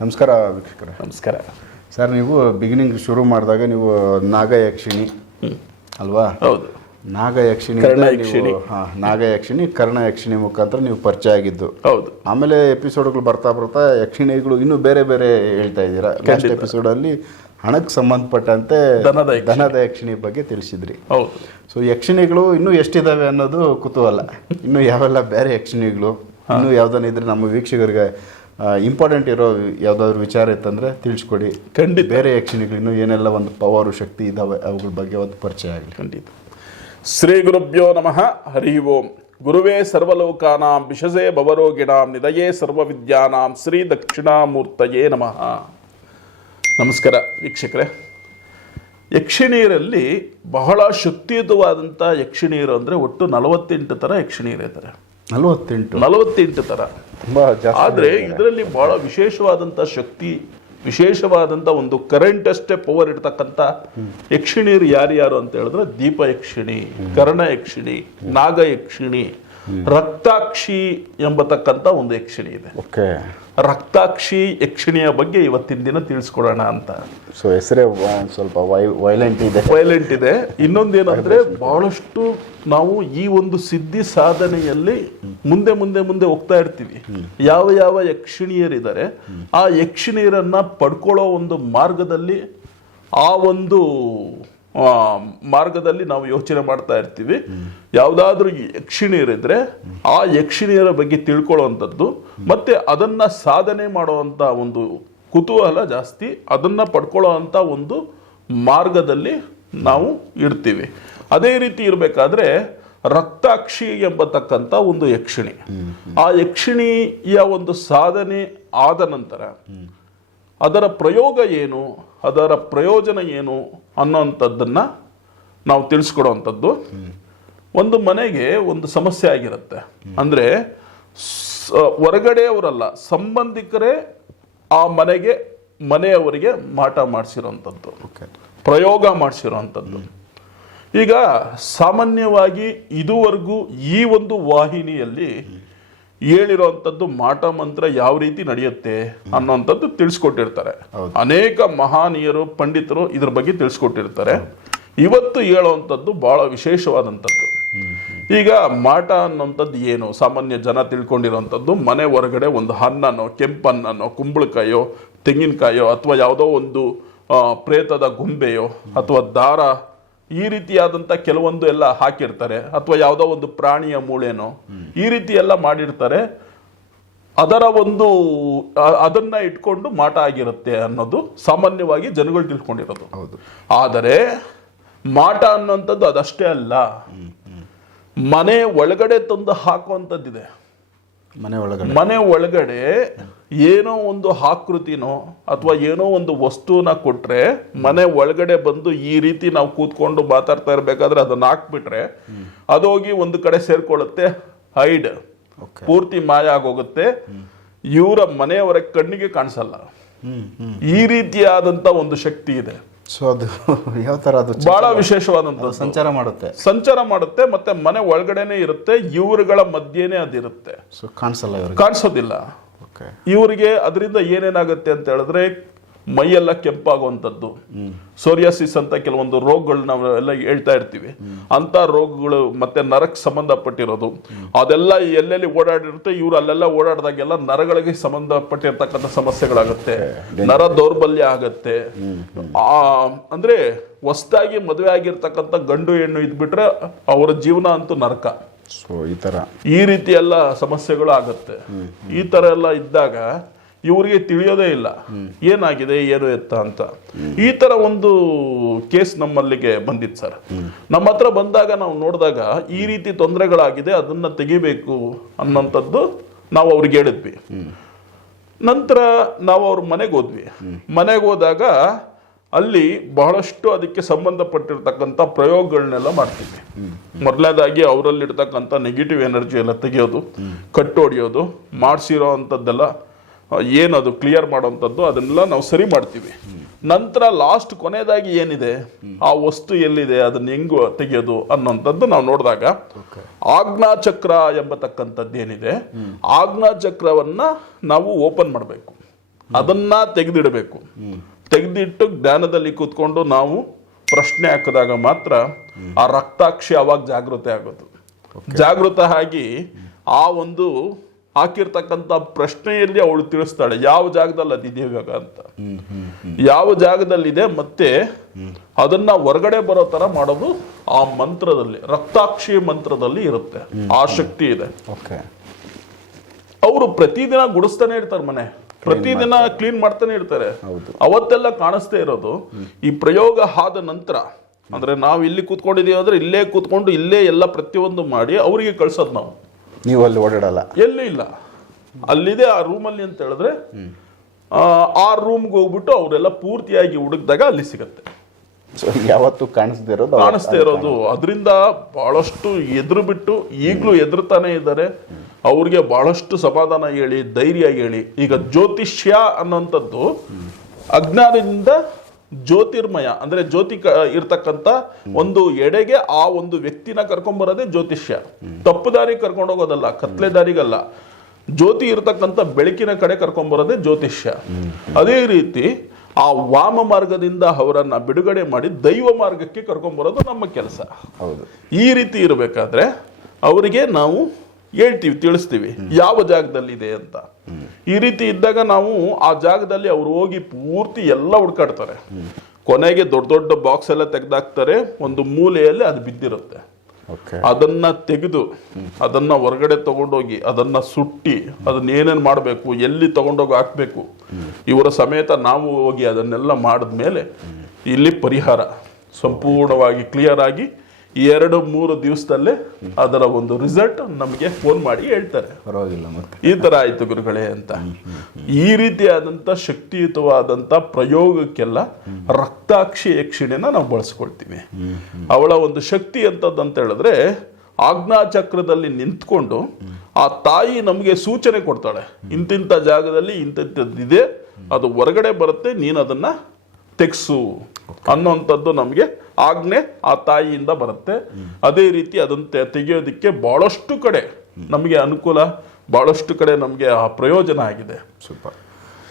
ನಮಸ್ಕಾರ ವೀಕ್ಷಕರೇ. ನಮಸ್ಕಾರ. ಸರ್ ನೀವು ಬಿಗಿನಿಂಗ್ ಶುರು ಮಾಡಿದಾಗ ನೀವು ನಾಗಯಕ್ಷಿಣಿ ಅಲ್ವಾ? ಹೌದು. ನಾಗಯಕ್ಷಿಣಿ ಕರ್ಣಯಕ್ಷಿಣಿ. ಹಾ ನಾಗಯಕ್ಷಿಣಿ ಕರ್ಣಯಕ್ಷಿಣಿ ಮುಖಾಂತರ ನೀವು ಪರಿಚಯ ಆಗಿದ್ದು. ಹೌದು. ಆಮೇಲೆ ಎಪಿಸೋಡ್ಗಳು ಬರ್ತಾ ಬರ್ತಾ ಯಕ್ಷಿಣಿಗಳು ಇನ್ನೂ ಬೇರೆ ಬೇರೆ ಹೇಳ್ತಾ ಇದ್ದೀರಾ? ಲಾಸ್ಟ್ ಎಪಿಸೋಡ್ ಅಲ್ಲಿ ಹಣಕ್ಕೆ ಸಂಬಂಧಪಟ್ಟಂತೆ ದನದ ಯಕ್ಷಿಣಿ. ಬಗ್ಗೆ ತಿಳಿಸಿದ್ರಿ. ಹೌದು. ಸೊ ಯಕ್ಷಿಣಿಗಳು ಇನ್ನೂ ಎಷ್ಟಿದಾವೆ ಅನ್ನೋದು ಕುತೂಹಲ. ಇನ್ನು ಯಾವೆಲ್ಲ ಬೇರೆ ಯಕ್ಷಿಣಿಗಳು? ಇನ್ನು ಯಾವ್ದಾನ ಇದ್ರೆ ನಮ್ಮ ವೀಕ್ಷಕರಿಗೆ ಇಂಪಾರ್ಟೆಂಟ್ ಇರೋ ಯಾವುದಾದ್ರು ವಿಚಾರ ಇತ್ತಂದರೆ ತಿಳಿಸ್ಕೊಡಿ. ಖಂಡಿತ. ಬೇರೆ ಯಕ್ಷಿಣಿಗಳು ಏನೆಲ್ಲ ಒಂದು ಪವರು ಶಕ್ತಿ ಇದ್ದಾವೆ ಅವುಗಳ ಬಗ್ಗೆ ಒಂದು ಪರಿಚಯ ಆಗಲಿ. ಖಂಡಿತ. ಶ್ರೀ ಗುರುಭ್ಯೋ ನಮಃ ಹರಿ ಓಂ. ಗುರುವೇ ಸರ್ವಲೋಕಾನಾಂ ವಿಶಸೇ ಭವರೋಗಿಣಾಂ ನಿದಯೇ ಸರ್ವವಿದ್ಯಾನಾಂ ಶ್ರೀ ದಕ್ಷಿಣಾಮೂರ್ತಯೇ ನಮಃ. ನಮಸ್ಕಾರ ವೀಕ್ಷಕರೇ. ಯಕ್ಷಿಣಿಯರಲ್ಲಿ ಬಹಳ ಶಕ್ತಿಯುತವಾದಂಥ ಯಕ್ಷಿಣಿಯರು ಅಂದರೆ ಒಟ್ಟು ನಲವತ್ತೆಂಟು ಥರ ಯಕ್ಷಿಣಿಯರು ಇದ್ದಾರೆ. ನಲವತ್ತೆಂಟು. ನಲವತ್ತೆಂಟು ಥರ ಆದರೆ ಇದರಲ್ಲಿ ಬಹಳ ವಿಶೇಷವಾದಂಥ ಶಕ್ತಿ ವಿಶೇಷವಾದಂಥ ಒಂದು ಕರೆಂಟ್ ಅಷ್ಟೇ ಪವರ್ ಇರ್ತಕ್ಕಂಥ ಯಕ್ಷಿಣಿಯರು ಯಾರ್ಯಾರು ಅಂತ ಹೇಳಿದ್ರೆ ದೀಪ ಯಕ್ಷಿಣಿ ಕರ್ಣ ಯಕ್ಷಿಣಿ ನಾಗ ಯಕ್ಷಿಣಿ ರಕ್ತಾಕ್ಷಿ ಎಂಬತಕ್ಕಂಥ ಒಂದು ಯಕ್ಷಿಣಿ ಇದೆ. ಓಕೆ. ರಕ್ತಾಕ್ಷಿ ಯಕ್ಷಿಣಿಯ ಬಗ್ಗೆ ಇವತ್ತಿನ ದಿನ ತಿಳಿಸ್ಕೊಡೋಣ ಅಂತ. ಸೊ ಹೆಸರೇ ಸ್ವಲ್ಪ ವೈಲೆಂಟ್ ಇದೆ. ವೈಲೆಂಟ್ ಇದೆ. ಇನ್ನೊಂದೇನಂದ್ರೆ ಬಹಳಷ್ಟು ನಾವು ಈ ಒಂದು ಸಿದ್ಧಿ ಸಾಧನೆಯಲ್ಲಿ ಮುಂದೆ ಮುಂದೆ ಮುಂದೆ ಹೋಗ್ತಾ ಇರ್ತೀವಿ. ಯಾವ ಯಾವ ಯಕ್ಷಿಣಿಯರಿದ್ದಾರೆ ಆ ಯಕ್ಷಿಣಿಯರನ್ನ ಪಡ್ಕೊಳ್ಳೋ ಒಂದು ಮಾರ್ಗದಲ್ಲಿ ಆ ಒಂದು ಮಾರ್ಗದಲ್ಲಿ ನಾವು ಯೋಚನೆ ಮಾಡ್ತಾ ಇರ್ತೀವಿ. ಯಾವುದಾದ್ರೂ ಯಕ್ಷಿಣಿಯರಿದ್ರೆ ಆ ಯಕ್ಷಿಣಿಯರ ಬಗ್ಗೆ ತಿಳ್ಕೊಳ್ಳುವಂಥದ್ದು, ಮತ್ತೆ ಅದನ್ನ ಸಾಧನೆ ಮಾಡುವಂತ ಒಂದು ಕುತೂಹಲ ಜಾಸ್ತಿ, ಅದನ್ನ ಪಡ್ಕೊಳ್ಳೋ ಒಂದು ಮಾರ್ಗದಲ್ಲಿ ನಾವು ಇಡ್ತೀವಿ ಅದೇ ರೀತಿ ಇರಬೇಕಾದ್ರೆ ರಕ್ತಾಕ್ಷಿ ಎಂಬತಕ್ಕಂಥ ಒಂದು ಯಕ್ಷಿಣಿ. ಆ ಯಕ್ಷಿಣಿಯ ಒಂದು ಸಾಧನೆ ಆದ ನಂತರ ಅದರ ಪ್ರಯೋಗ ಏನು ಅದರ ಪ್ರಯೋಜನ ಏನು ಅನ್ನೋವಂಥದ್ದನ್ನು ನಾವು ತಿಳಿಸ್ಕೊಡುವಂಥದ್ದು. ಒಂದು ಮನೆಗೆ ಒಂದು ಸಮಸ್ಯೆ ಆಗಿರುತ್ತೆ. ಅಂದರೆ ಹೊರಗಡೆಯವರಲ್ಲ ಸಂಬಂಧಿಕರೇ ಆ ಮನೆಗೆ ಮನೆಯವರಿಗೆ ಮಾಟ ಮಾಡಿಸಿರೋಂಥದ್ದು ಓಕೆ ಪ್ರಯೋಗ ಮಾಡಿಸಿರೋಂಥದ್ದು ಈಗ ಸಾಮಾನ್ಯವಾಗಿ ಇದುವರೆಗೂ ಈ ಒಂದು ವಾಹಿನಿಯಲ್ಲಿ ಹೇಳಿರೋಂಥದ್ದು ಮಾಟ ಮಂತ್ರ ಯಾವ ರೀತಿ ನಡೆಯುತ್ತೆ ಅನ್ನೋಂಥದ್ದು ತಿಳಿಸ್ಕೊಟ್ಟಿರ್ತಾರೆ. ಅನೇಕ ಮಹಾನೀಯರು ಪಂಡಿತರು ಇದ್ರ ಬಗ್ಗೆ ತಿಳಿಸ್ಕೊಟ್ಟಿರ್ತಾರೆ. ಇವತ್ತು ಹೇಳುವಂಥದ್ದು ಬಹಳ ವಿಶೇಷವಾದಂಥದ್ದು. ಈಗ ಮಾಟ ಅನ್ನೋಂಥದ್ದು ಏನು? ಸಾಮಾನ್ಯ ಜನ ತಿಳ್ಕೊಂಡಿರೋಂಥದ್ದು ಮನೆ ಹೊರಗಡೆ ಒಂದು ಹಣ್ಣನೋ ಕೆಂಪನ್ನನೋ ಕುಂಬಳಕಾಯೋ ತೆಂಗಿನಕಾಯೋ ಅಥವಾ ಯಾವುದೋ ಒಂದು ಪ್ರೇತದ ಗೊಂಬೆಯೋ ಅಥವಾ ದಾರ ಈ ರೀತಿಯಾದಂಥ ಕೆಲವೊಂದು ಎಲ್ಲ ಹಾಕಿರ್ತಾರೆ. ಅಥವಾ ಯಾವುದೋ ಒಂದು ಪ್ರಾಣಿಯ ಮೂಳೆನೋ ಈ ರೀತಿ ಎಲ್ಲ ಮಾಡಿರ್ತಾರೆ. ಅದರ ಒಂದು ಅದನ್ನ ಇಟ್ಕೊಂಡು ಮಾಟ ಆಗಿರುತ್ತೆ ಅನ್ನೋದು ಸಾಮಾನ್ಯವಾಗಿ ಜನಗಳು ತಿಳ್ಕೊಂಡಿರೋದು. ಹೌದು. ಆದರೆ ಮಾಟ ಅನ್ನೋಂಥದ್ದು ಅದಷ್ಟೇ ಅಲ್ಲ. ಮನೆ ಒಳಗಡೆ ತಂದು ಹಾಕುವಂಥದ್ದಿದೆ. ಮನೆ ಒಳಗಡೆ. ಮನೆ ಒಳಗಡೆ ಏನೋ ಒಂದು ಆಕೃತಿನೋ ಅಥವಾ ಏನೋ ಒಂದು ವಸ್ತುನ ಕೊಟ್ರೆ ಮನೆ ಒಳಗಡೆ ಬಂದು ಈ ರೀತಿ ನಾವು ಕೂತ್ಕೊಂಡು ಮಾತಾಡ್ತಾ ಇರಬೇಕಾದ್ರೆ ಅದನ್ನ ಹಾಕ್ಬಿಟ್ರೆ ಅದೋಗಿ ಒಂದು ಕಡೆ ಸೇರ್ಕೊಳ್ಳುತ್ತೆ ಹೈಡ್. ಪೂರ್ತಿ ಮಾಯ ಆಗೋಗುತ್ತೆ. ಇವರ ಮನೆಯವರ ಕಣ್ಣಿಗೆ ಕಾಣಿಸಲ್ಲ. ಈ ರೀತಿಯಾದಂತ ಒಂದು ಶಕ್ತಿ ಇದೆ. ಸೊ ಅದು ಯಾವ ತರ ಅದು ಬಹಳ ವಿಶೇಷವಾದಂತ ಸಂಚಾರ ಮಾಡುತ್ತೆ. ಸಂಚಾರ ಮಾಡುತ್ತೆ ಮತ್ತೆ ಮನೆ ಒಳಗಡೆನೆ ಇರುತ್ತೆ ಇವರುಗಳ ಮಧ್ಯೆನೇ ಅದಿರುತ್ತೆ. ಸೊ ಕಾಣಿಸಲ್ಲ ಕಾಣಿಸೋದಿಲ್ಲ. ಇವರಿಗೆ ಅದರಿಂದ ಏನೇನಾಗುತ್ತೆ ಅಂತ ಹೇಳಿದ್ರೆ ಮೈಯೆಲ್ಲ ಕೆಂಪಾಗುವಂಥದ್ದು. ಸೋರಿಯಾಸಿಸ್ ಅಂತ ಕೆಲವೊಂದು ರೋಗಗಳು ನಾವು ಎಲ್ಲ ಹೇಳ್ತಾ ಇರ್ತೀವಿ. ಅಂತ ರೋಗಗಳು ಮತ್ತೆ ನರಕ್ಕೆ ಸಂಬಂಧಪಟ್ಟಿರೋದು. ಅದೆಲ್ಲ ಎಲ್ಲೆಲ್ಲಿ ಓಡಾಡಿರುತ್ತೆ ಇವರು ಅಲ್ಲೆಲ್ಲ ಓಡಾಡಿದಾಗೆಲ್ಲ ನರಗಳಿಗೆ ಸಂಬಂಧಪಟ್ಟಿರ್ತಕ್ಕಂಥ ಸಮಸ್ಯೆಗಳಾಗುತ್ತೆ. ನರ ದೌರ್ಬಲ್ಯ ಆಗತ್ತೆ. ಆ ಅಂದ್ರೆ ಹೊಸದಾಗಿ ಮದುವೆ ಆಗಿರ್ತಕ್ಕಂಥ ಗಂಡು ಹೆಣ್ಣು ಇದ್ಬಿಟ್ರೆ ಅವರ ಜೀವನ ಅಂತೂ ನರಕ. ಸೊ ಈ ತರ. ಈ ರೀತಿ ಎಲ್ಲ ಸಮಸ್ಯೆಗಳು ಆಗುತ್ತೆ. ಈ ತರ ಎಲ್ಲ ಇದ್ದಾಗ ಇವರಿಗೆ ತಿಳಿಯೋದೇ ಇಲ್ಲ. ಏನಾಗಿದೆ ಏನು ಎತ್ತ ಅಂತ. ಈ ತರ ಒಂದು ಕೇಸ್ ನಮ್ಮಲ್ಲಿಗೆ ಬಂದಿತ್ತು ಸರ್. ನಮ್ಮ ಹತ್ರ ಬಂದಾಗ ನಾವು ನೋಡಿದಾಗ ಈ ರೀತಿ ತೊಂದರೆಗಳಾಗಿದೆ ಅದನ್ನ ತೆಗಿಬೇಕು ಅನ್ನೋಂಥದ್ದು ನಾವು ಅವ್ರಿಗೆ ಹೇಳಿದ್ವಿ. ನಂತರ ನಾವು ಅವ್ರ ಮನೆಗೆ ಹೋದ್ವಿ. ಮನೆಗೆ ಹೋದಾಗ ಅಲ್ಲಿ ಬಹಳಷ್ಟು ಅದಕ್ಕೆ ಸಂಬಂಧಪಟ್ಟಿರ್ತಕ್ಕಂಥ ಪ್ರಯೋಗಗಳನ್ನೆಲ್ಲ ಮಾಡ್ತೀವಿ ಮೊದಲನೇದಾಗಿ ಅವರಲ್ಲಿರ್ತಕ್ಕಂಥ ನೆಗೆಟಿವ್ ಎನರ್ಜಿ ಎಲ್ಲ ತೆಗೆಯೋದು ಕಟ್ಟು ಹೊಡಿಯೋದು ಮಾಡಿಸಿರೋ ಅಂಥದ್ದೆಲ್ಲ ಏನದು ಕ್ಲಿಯರ್ ಮಾಡೋವಂಥದ್ದು ಅದನ್ನೆಲ್ಲ ನಾವು ಸರಿ ಮಾಡ್ತೀವಿ. ನಂತರ ಲಾಸ್ಟ್ ಕೊನೆಯದಾಗಿ ಏನಿದೆ? ಆ ವಸ್ತು ಎಲ್ಲಿದೆ? ಅದನ್ನ ಹೆಂಗು ತೆಗೆಯೋದು ಅನ್ನೋಂಥದ್ದು ನಾವು ನೋಡಿದಾಗ ಚಕ್ರ ಎಂಬತಕ್ಕಂಥದ್ದು ಏನಿದೆ? ಚಕ್ರವನ್ನ ನಾವು ಓಪನ್ ಮಾಡಬೇಕು. ಅದನ್ನ ತೆಗೆದಿಡಬೇಕು. ತೆಗೆದಿಟ್ಟು ಜ್ಞಾನದಲ್ಲಿ ಕೂತ್ಕೊಂಡು ನಾವು ಪ್ರಶ್ನೆ ಹಾಕಿದಾಗ ಮಾತ್ರ ಆ ರಕ್ತಾಕ್ಷಿ ಅವಾಗ ಜಾಗೃತಿ ಆಗೋದು. ಜಾಗೃತ ಆಗಿ ಆ ಒಂದು ಹಾಕಿರ್ತಕ್ಕಂಥ ಪ್ರಶ್ನೆಯಲ್ಲಿ ಅವಳು ತಿಳಿಸ್ತಾಳೆ ಯಾವ ಜಾಗದಲ್ಲಿ ಅದಿದೆ ಇವಾಗ ಅಂತ? ಯಾವ ಜಾಗದಲ್ಲಿದೆ ಮತ್ತೆ ಅದನ್ನ ಹೊರಗಡೆ ಬರೋ ತರ ಮಾಡೋದು ಆ ಮಂತ್ರದಲ್ಲಿ ರಕ್ತಾಕ್ಷಿ ಮಂತ್ರದಲ್ಲಿ ಇರುತ್ತೆ. ಆ ಶಕ್ತಿ ಇದೆ. ಓಕೆ ಅವರು ಪ್ರತಿದಿನ ಗುಡಿಸ್ತಾನೆ ಇರ್ತಾರೆ ಮನೆ. ಪ್ರತಿದಿನ ಕ್ಲೀನ್ ಮಾಡ್ತಾನೆ ಇರ್ತಾರೆ. ಅವತ್ತೆಲ್ಲ ಕಾಣಿಸ್ತಾ ಇರೋದು ಈ ಪ್ರಯೋಗ ಆದ ನಂತರ ಅಂದ್ರೆ ನಾವು ಇಲ್ಲಿ ಕೂತ್ಕೊಂಡಿದೀವಿ ಅಂದ್ರೆ ಇಲ್ಲೇ ಕೂತ್ಕೊಂಡು ಇಲ್ಲೇ ಎಲ್ಲ ಪ್ರತಿಯೊಂದು ಮಾಡಿ ಅವರಿಗೆ ಕಳ್ಸೋದು ನಾವು. ನೀವು ಅಲ್ಲಿ ಓಡಾಡಲ್ಲ. ಎಲ್ಲಿ ಇಲ್ಲ. ಅಲ್ಲಿದೆ ಆ ರೂಮಲ್ಲಿ ಅಂತ ಹೇಳಿದ್ರೆ ಆ, ರೂಮ್ಗೆ ಹೋಗ್ಬಿಟ್ಟು ಅವರೆಲ್ಲ ಪೂರ್ತಿಯಾಗಿ ಹುಡುಕ್ದಾಗ ಅಲ್ಲಿ ಸಿಗತ್ತೆ. ಯಾವತ್ತು ಯಾವತ್ತೂ ಕಾಣಿಸ್ದೇ ಇರೋದು ಕಾಣಿಸ್ತಾ ಇರೋದು. ಅದರಿಂದ ಬಹಳಷ್ಟು ಎದುರು ಬಿಟ್ಟು ಈಗಲೂ ಎದುರುತ್ತಾನೆ ಇದ್ದಾರೆ. ಅವ್ರಿಗೆ ಬಹಳಷ್ಟು ಸಮಾಧಾನ ಹೇಳಿ ಧೈರ್ಯ ಹೇಳಿ. ಈಗ ಜ್ಯೋತಿಷ್ಯ ಅನ್ನುವಂಥದ್ದು ಅಜ್ಞಾನದಿಂದ ಜ್ಯೋತಿರ್ಮಯ ಅಂದ್ರೆ ಜ್ಯೋತಿ ಇರ್ತಕ್ಕಂಥ ಒಂದು ಎಡೆಗೆ ಆ ಒಂದು ವ್ಯಕ್ತಿನ ಕರ್ಕೊಂಬರೋದೇ ಜ್ಯೋತಿಷ್ಯ. ತಪ್ಪು ದಾರಿ ಕರ್ಕೊಂಡು ಹೋಗೋದಲ್ಲ ಕತ್ಲೆ ದಾರಿಗಲ್ಲ. ಜ್ಯೋತಿ ಇರ್ತಕ್ಕಂಥ ಬೆಳಕಿನ ಕಡೆ ಕರ್ಕೊಂಬರೋದೇ ಜ್ಯೋತಿಷ್ಯ. ಅದೇ ರೀತಿ ಆ ವಾಮ ಮಾರ್ಗದಿಂದ ಅವರನ್ನ ಬಿಡುಗಡೆ ಮಾಡಿ ದೈವ ಮಾರ್ಗಕ್ಕೆ ಕರ್ಕೊಂಬರೋದು ನಮ್ಮ ಕೆಲಸ. ಹೌದು. ಈ ರೀತಿ ಇರಬೇಕಾದ್ರೆ ಅವರಿಗೆ ನಾವು ಹೇಳ್ತೀವಿ ತಿಳಿಸ್ತೀವಿ. ಯಾವ ಜಾಗದಲ್ಲಿದೆ ಅಂತ. ಈ ರೀತಿ ಇದ್ದಾಗ ನಾವು ಆ ಜಾಗದಲ್ಲಿ ಅವ್ರು ಹೋಗಿ ಪೂರ್ತಿ ಎಲ್ಲ ಹುಡ್ಕಾಡ್ತಾರೆ. ಕೊನೆಗೆ ದೊಡ್ಡ ದೊಡ್ಡ ಬಾಕ್ಸ್ ಎಲ್ಲ ತೆಗೆದಾಕ್ತಾರೆ. ಒಂದು ಮೂಲೆಯಲ್ಲಿ ಅದು ಬಿದ್ದಿರುತ್ತೆ. ಅದನ್ನ ತೆಗೆದು ಅದನ್ನ ಹೊರಗಡೆ ತಗೊಂಡೋಗಿ ಅದನ್ನ ಸುಟ್ಟಿ ಅದನ್ನ ಏನೇನ್ ಮಾಡಬೇಕು ಎಲ್ಲಿ ತಗೊಂಡೋಗಿ ಹಾಕ್ಬೇಕು ಇವರ ಸಮೇತ ನಾವು ಹೋಗಿ ಅದನ್ನೆಲ್ಲ ಮಾಡಿದ್ಮೇಲೆ ಇಲ್ಲಿ ಪರಿಹಾರ. ಸಂಪೂರ್ಣವಾಗಿ ಕ್ಲಿಯರ್ ಆಗಿ ಎರಡು ಮೂರು ದಿವಸದಲ್ಲೇ ಅದರ ಒಂದು ರಿಸಲ್ಟ್ ನಮಗೆ ಫೋನ್ ಮಾಡಿ ಹೇಳ್ತಾರೆ. ಪರವಾಗಿಲ್ಲ ಮತ್ತೆ. ಈ ತರ ಆಯ್ತು ಗುರುಗಳೇ ಅಂತ. ಈ ರೀತಿಯಾದಂತ ಶಕ್ತಿಯುತವಾದಂತ ಪ್ರಯೋಗಕ್ಕೆಲ್ಲ ರಕ್ತಾಕ್ಷಿ ಯಕ್ಷಿಣಿನ ನಾವು ಬಳಸ್ಕೊಳ್ತೀವಿ. ಅವಳ ಒಂದು ಶಕ್ತಿ ಅಂತದಂತ ಹೇಳಿದ್ರೆ ಆಜ್ಞಾ ಚಕ್ರದಲ್ಲಿ ನಿಂತ್ಕೊಂಡು ಆ ತಾಯಿ ನಮಗೆ ಸೂಚನೆ ಕೊಡ್ತಾಳೆ. ಇಂತಿಂಥ ಜಾಗದಲ್ಲಿ ಇದೆ ಅದು ಹೊರಗಡೆ ಬರುತ್ತೆ ನೀನು ಅದನ್ನ ತೆಗ್ಸು ಅನ್ನೋಂಥದ್ದು ನಮಗೆ ಆಜ್ಞೆ ಆ ತಾಯಿಯಿಂದ ಬರುತ್ತೆ. ಅದೇ ರೀತಿ ಅದನ್ನ ತೆಗೆಯೋದಕ್ಕೆ ಬಹಳಷ್ಟು ಕಡೆ ನಮಗೆ ಅನುಕೂಲ ಬಹಳಷ್ಟು ಕಡೆ ನಮಗೆ ಆ ಪ್ರಯೋಜನ ಆಗಿದೆ. ಸೂಪರ್.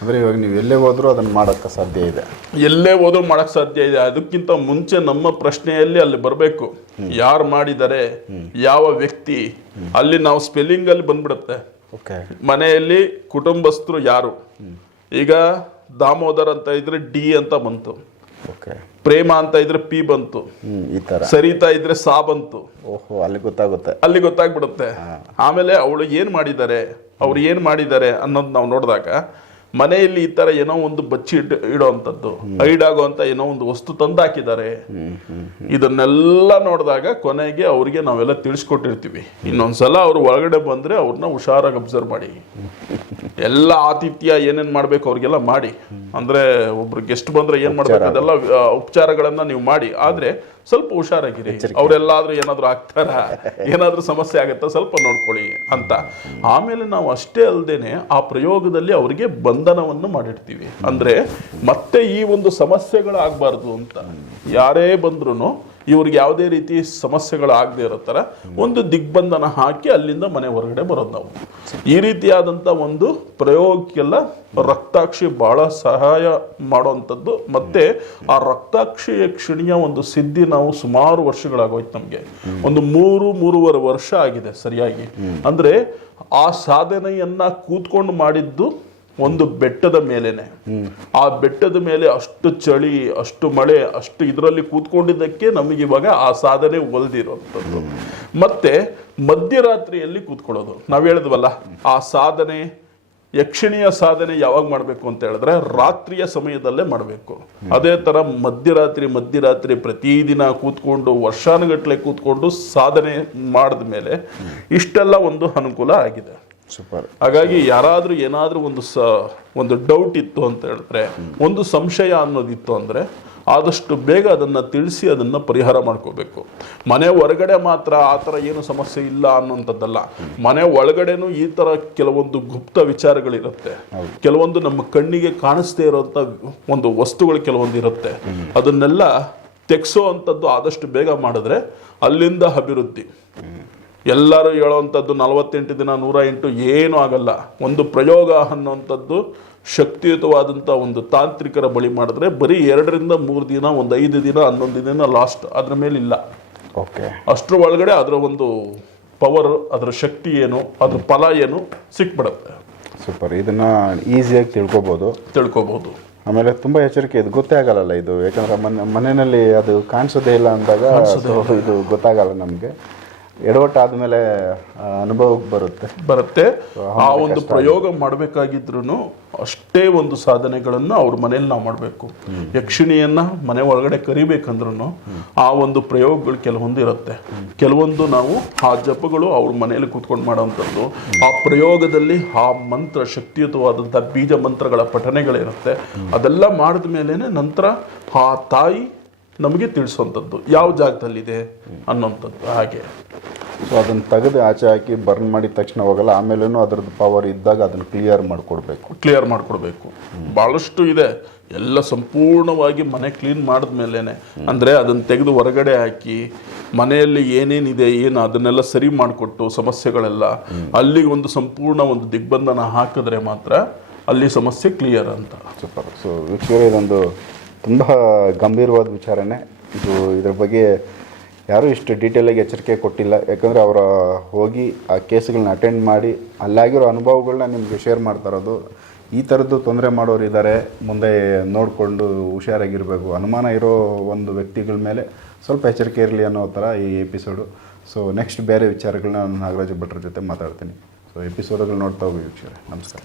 ಅಂದರೆ ಇವಾಗ ನೀವು ಎಲ್ಲೇ ಹೋದರೂ ಅದನ್ನು ಮಾಡೋಕ್ಕೆ ಸಾಧ್ಯ ಇದೆ. ಎಲ್ಲೇ ಹೋದ್ರೂ ಮಾಡೋಕ್ಕೆ ಸಾಧ್ಯ ಇದೆ. ಅದಕ್ಕಿಂತ ಮುಂಚೆ ನಮ್ಮ ಪ್ರಶ್ನೆಯಲ್ಲಿ ಅಲ್ಲಿ ಬರಬೇಕು. ಯಾರು ಮಾಡಿದ್ದಾರೆ ಯಾವ ವ್ಯಕ್ತಿ ಅಲ್ಲಿ ನಾವು ಸ್ಪೆಲ್ಲಿಂಗಲ್ಲಿ ಬಂದ್ಬಿಡುತ್ತೆ. ಓಕೆ ಮನೆಯಲ್ಲಿ ಕುಟುಂಬಸ್ಥರು ಯಾರು? ಈಗ ದಾಮೋದರ್ ಅಂತ ಇದ್ರೆ ಡಿ ಅಂತ ಬಂತು. ಓಕೆ. ಪ್ರೇಮ ಅಂತ ಇದ್ರೆ ಪಿ ಬಂತು. ಈ ಥರ ಸರಿತಾ ಇದ್ರೆ ಸಾ ಬಂತು. ಓಹೋ ಅಲ್ಲಿ ಗೊತ್ತಾಗುತ್ತೆ. ಅಲ್ಲಿ ಗೊತ್ತಾಗ್ಬಿಡುತ್ತೆ. ಆಮೇಲೆ ಅವಳು ಏನ್ ಮಾಡಿದ್ದಾರೆ ಅವ್ರು ಏನ್ ಮಾಡಿದ್ದಾರೆ ಅನ್ನೋದು ನಾವು ನೋಡಿದಾಗ ಮನೆಯಲ್ಲಿ ಈ ತರ ಏನೋ ಒಂದು ಬಚ್ಚಿ ಇಡ್ ಇಡೋವಂಥದ್ದು ಹೈಡ್ ಆಗುವಂತ ಏನೋ ಒಂದು ವಸ್ತು ತಂದು ಹಾಕಿದ್ದಾರೆ ಇದನ್ನೆಲ್ಲ ನೋಡಿದಾಗ ಕೊನೆಗೆ ಅವರಿಗೆ ನಾವೆಲ್ಲ ತಿಳಿಸ್ಕೊಟ್ಟಿರ್ತೀವಿ. ಇನ್ನೊಂದ್ಸಲ ಅವ್ರು ಒಳಗಡೆ ಬಂದ್ರೆ ಅವ್ರನ್ನ ಹುಷಾರಾಗಿ ಅಬ್ಸರ್ವ್ ಮಾಡಿ. ಎಲ್ಲ ಆತಿಥ್ಯ ಏನೇನ್ ಮಾಡ್ಬೇಕು ಅವ್ರಿಗೆಲ್ಲ ಮಾಡಿ. ಅಂದ್ರೆ ಒಬ್ರು ಗೆಸ್ಟ್ ಬಂದ್ರೆ ಏನ್ ಮಾಡಬೇಕು? ಅದೆಲ್ಲ ಉಪಚಾರಗಳನ್ನು ನೀವು ಮಾಡಿ. ಆದ್ರೆ ಸ್ವಲ್ಪ ಹುಷಾರಾಗಿರಿ. ಅವರೆಲ್ಲಾದ್ರೂ ಏನಾದ್ರೂ ಆಗ್ತಾರ ಏನಾದ್ರೂ ಸಮಸ್ಯೆ ಆಗುತ್ತಾ ಸ್ವಲ್ಪ ನೋಡ್ಕೊಳ್ಳಿ ಅಂತ. ಆಮೇಲೆ ನಾವು ಅಷ್ಟೇ ಅಲ್ಲದೇನೆ ಆ ಪ್ರಯೋಗದಲ್ಲಿ ಅವರಿಗೆ ಬಂಧನವನ್ನು ಮಾಡಿರ್ತೀವಿ ಅಂದ್ರೆ ಮತ್ತೆ ಈ ಒಂದು ಸಮಸ್ಯೆಗಳಾಗಬಾರ್ದು ಅಂತ. ಯಾರೇ ಬಂದ್ರು ಇವ್ರಿಗೆ ಯಾವುದೇ ರೀತಿ ಸಮಸ್ಯೆಗಳು ಆಗದೆ ಇರೋ ಥರ ಒಂದು ದಿಗ್ಬಂಧನ ಹಾಕಿ ಅಲ್ಲಿಂದ ಮನೆ ಹೊರಗಡೆ ಬರೋದು ನಾವು. ಈ ರೀತಿಯಾದಂಥ ಒಂದು ಪ್ರಯೋಗಕ್ಕೆಲ್ಲ ರಕ್ತಾಕ್ಷಿ ಬಹಳ ಸಹಾಯ ಮಾಡುವಂಥದ್ದು. ಮತ್ತೆ ಆ ರಕ್ತಾಕ್ಷಿ ಕ್ಷಣಿಯ ಒಂದು ಸಿದ್ಧಿ ನಾವು ಸುಮಾರು ವರ್ಷಗಳಾಗೋಯ್ತು ನಮಗೆ. ಒಂದು ಮೂರು, ಮೂರುವರೆ ವರ್ಷ ಆಗಿದೆ ಸರಿಯಾಗಿ. ಅಂದ್ರೆ ಆ ಸಾಧನೆಯನ್ನ ಕೂತ್ಕೊಂಡು ಮಾಡಿದ್ದು ಒಂದು ಬೆಟ್ಟದ ಮೇಲೇನೆ. ಆ ಬೆಟ್ಟದ ಮೇಲೆ ಅಷ್ಟು ಚಳಿ, ಅಷ್ಟು ಮಳೆ, ಅಷ್ಟು ಇದರಲ್ಲಿ ಕೂತ್ಕೊಂಡಿದ್ದಕ್ಕೆ ನಮಗೆ ಇವಾಗ ಆ ಸಾಧನೆ ಒಲ್ದಿರೋಂಥದ್ದು. ಮತ್ತೆ ಮಧ್ಯರಾತ್ರಿಯಲ್ಲಿ ಕೂತ್ಕೊಳ್ಳೋದು. ನಾವು ಹೇಳಿದ್ವಲ್ಲ, ಆ ಸಾಧನೆ, ಯಕ್ಷಿಣಿಯ ಸಾಧನೆ ಯಾವಾಗ ಮಾಡಬೇಕು ಅಂತ ಹೇಳಿದ್ರೆ ರಾತ್ರಿಯ ಸಮಯದಲ್ಲೇ ಮಾಡಬೇಕು. ಅದೇ ತರ ಮಧ್ಯರಾತ್ರಿ ಮಧ್ಯರಾತ್ರಿ ಪ್ರತಿದಿನ ಕೂತ್ಕೊಂಡು ವರ್ಷಾನುಗಟ್ಟಲೆ ಕೂತ್ಕೊಂಡು ಸಾಧನೆ ಮಾಡಿದ ಮೇಲೆ ಇಷ್ಟೆಲ್ಲ ಒಂದು ಅನುಕೂಲ ಆಗಿದೆ. ಸೂಪರ್ ಹಾಗಾಗಿ ಯಾರಾದ್ರೂ ಏನಾದ್ರೂ ಒಂದು ಸ ಒಂದು ಡೌಟ್ ಇತ್ತು ಅಂತ ಹೇಳಿದ್ರೆ ಒಂದು ಸಂಶಯ ಅನ್ನೋದಿತ್ತು ಅಂದ್ರೆ ಆದಷ್ಟು ಬೇಗ ಅದನ್ನ ತಿಳಿಸಿ ಅದನ್ನ ಪರಿಹಾರ ಮಾಡ್ಕೋಬೇಕು. ಮನೆ ಹೊರಗಡೆ ಮಾತ್ರ ಆ ಥರ ಏನು ಸಮಸ್ಯೆ ಇಲ್ಲ ಅನ್ನೋಂಥದ್ದಲ್ಲ. ಮನೆ ಒಳಗಡೆನೂ ಈ ತರ ಕೆಲವೊಂದು ಗುಪ್ತ ವಿಚಾರಗಳಿರುತ್ತೆ. ಕೆಲವೊಂದು ನಮ್ಮ ಕಣ್ಣಿಗೆ ಕಾಣಿಸ್ದೇ ಇರೋಂಥ ಒಂದು ವಸ್ತುಗಳು ಕೆಲವೊಂದು ಇರುತ್ತೆ. ಅದನ್ನೆಲ್ಲ ತೆಗ್ಸೋ ಅಂಥದ್ದು ಆದಷ್ಟು ಬೇಗ ಮಾಡಿದ್ರೆ ಅಲ್ಲಿಂದ ಅಭಿವೃದ್ಧಿ. ಎಲ್ಲರೂ ಹೇಳೋವಂಥದ್ದು ನಲವತ್ತೆಂಟು ದಿನ ನೂರ ಎಂಟು ಏನೂ ಆಗಲ್ಲ. ಒಂದು ಪ್ರಯೋಗ ಅನ್ನೋವಂಥದ್ದು ಶಕ್ತಿಯುತವಾದಂಥ ಒಂದು ತಾಂತ್ರಿಕರ ಬಳಿ ಮಾಡಿದ್ರೆ ಬರೀ ಎರಡರಿಂದ ಮೂರು ದಿನ ಒಂದು ಐದು ದಿನ ಹನ್ನೊಂದು ದಿನ ಲಾಸ್ಟ್ ಅದ್ರ ಮೇಲೆ ಇಲ್ಲ. ಓಕೆ ಅಷ್ಟರ ಒಳಗಡೆ ಅದರ ಒಂದು ಪವರ್ ಅದರ ಶಕ್ತಿ ಏನು ಅದ್ರ ಫಲ ಏನು ಸಿಕ್ಬಿಡುತ್ತೆ. ಸೂಪರ್ ಇದನ್ನ ಈಸಿಯಾಗಿ ತಿಳ್ಕೊಬೋದು. ತಿಳ್ಕೊಬೋದು. ಆಮೇಲೆ ತುಂಬಾ ಎಚ್ಚರಿಕೆ ಇದು ಗೊತ್ತೇ ಆಗಲ್ಲ ಇದು? ಯಾಕಂದ್ರೆ ಮನೆ ಮನೆಯಲ್ಲಿ ಅದು ಕಾಣಿಸೋದೇ ಇಲ್ಲ ಅಂದಾಗ ಇದು ಗೊತ್ತಾಗಲ್ಲ ನಮಗೆ. ಎಡವಟ್ಟು ಆದಮೇಲೆ ಅನುಭವಕ್ಕೆ ಬರುತ್ತೆ. ಬರುತ್ತೆ. ಆ ಒಂದು ಪ್ರಯೋಗ ಮಾಡಬೇಕಾಗಿದ್ರು ಅಷ್ಟೇ ಒಂದು ಸಾಧನೆಗಳನ್ನು ಅವ್ರ ಮನೇಲಿ ನಾವು ಮಾಡಬೇಕು. ಯಕ್ಷಿಣಿಯನ್ನ ಮನೆ ಒಳಗಡೆ ಕರಿಬೇಕಂದ್ರೂ ಆ ಒಂದು ಪ್ರಯೋಗಗಳು ಕೆಲವೊಂದು ಇರುತ್ತೆ. ಕೆಲವೊಂದು ನಾವು ಆ ಜಪಗಳು ಅವ್ರ ಮನೆಯಲ್ಲಿ ಕೂತ್ಕೊಂಡು ಮಾಡೋವಂಥದ್ದು. ಆ ಪ್ರಯೋಗದಲ್ಲಿ ಆ ಮಂತ್ರ ಶಕ್ತಿಯುತವಾದಂಥ ಬೀಜ ಮಂತ್ರಗಳ ಪಠನೆಗಳಿರುತ್ತೆ. ಅದೆಲ್ಲ ಮಾಡಿದ ಮೇಲೇನೆ ನಂತರ ಆ ತಾಯಿ ನಮಗೆ ತಿಳಿಸುವಂಥದ್ದು. ಯಾವ ಜಾಗದಲ್ಲಿದೆ ಅನ್ನೋಂಥದ್ದು ಹಾಗೆ. ಸೊ ಅದನ್ನು ತೆಗೆದು ಆಚೆ ಹಾಕಿ ಬರ್ನ್ ಮಾಡಿದ ತಕ್ಷಣ ಹೋಗಲ್ಲ. ಆಮೇಲೇನು ಅದ್ರದ್ದು ಪವರ್ ಇದ್ದಾಗ ಅದನ್ನ ಕ್ಲಿಯರ್ ಮಾಡಿಕೊಡ್ಬೇಕು. ಕ್ಲಿಯರ್ ಮಾಡಿಕೊಡ್ಬೇಕು. ಭಾಳಷ್ಟು ಇದೆ. ಎಲ್ಲ ಸಂಪೂರ್ಣವಾಗಿ ಮನೆ ಕ್ಲೀನ್ ಮಾಡಿದ ಮೇಲೇ ಅಂದರೆ ಅದನ್ನು ತೆಗೆದು ಹೊರಗಡೆ ಹಾಕಿ ಮನೆಯಲ್ಲಿ ಏನೇನಿದೆ ಏನು ಅದನ್ನೆಲ್ಲ ಸರಿ ಮಾಡಿಕೊಟ್ಟು ಸಮಸ್ಯೆಗಳೆಲ್ಲ ಅಲ್ಲಿಗೆ ಒಂದು ಸಂಪೂರ್ಣ ಒಂದು ದಿಗ್ಬಂಧನ ಹಾಕಿದ್ರೆ ಮಾತ್ರ ಅಲ್ಲಿ ಸಮಸ್ಯೆ ಕ್ಲಿಯರ್ ಅಂತ. ಸೂಪರ್ ಸೊ ಇದೊಂದು ತುಂಬ ಗಂಭೀರವಾದ ವಿಚಾರನೇ. ಇದು ಇದ್ರ ಬಗ್ಗೆ ಯಾರೂ ಇಷ್ಟು ಡೀಟೇಲಾಗಿ ಎಚ್ಚರಿಕೆ ಕೊಟ್ಟಿಲ್ಲ. ಯಾಕಂದರೆ ಅವರ ಹೋಗಿ ಆ ಕೇಸ್ಗಳನ್ನ ಅಟೆಂಡ್ ಮಾಡಿ, ಅಲ್ಲಾಗಿರೋ ಅನುಭವಗಳನ್ನ ನಿಮಗೆ ಶೇರ್ ಮಾಡ್ತಾ ಇರೋದು. ಈ ಥರದ್ದು ತೊಂದರೆ ಮಾಡೋರು ಇದ್ದಾರೆ ಮುಂದೆ ನೋಡಿಕೊಂಡು ಹುಷಾರಾಗಿರಬೇಕು. ಅನುಮಾನ ಇರೋ ಒಂದು ವ್ಯಕ್ತಿಗಳ ಮೇಲೆ ಸ್ವಲ್ಪ ಎಚ್ಚರಿಕೆ ಇರಲಿ ಅನ್ನೋ ಥರ ಈ ಎಪಿಸೋಡು ಸೊ ನೆಕ್ಸ್ಟ್ ಬೇರೆ ವಿಚಾರಗಳನ್ನ ನಾನು ನಾಗರಾಜ ಭಟ್ರ ಜೊತೆ ಮಾತಾಡ್ತೀನಿ. ಸೊ ಎಪಿಸೋಡ್ಗಳು ನೋಡ್ತಾ ಹೋಗಿ ವೀಕ್ಷಕರೇ. ನಮಸ್ಕಾರ.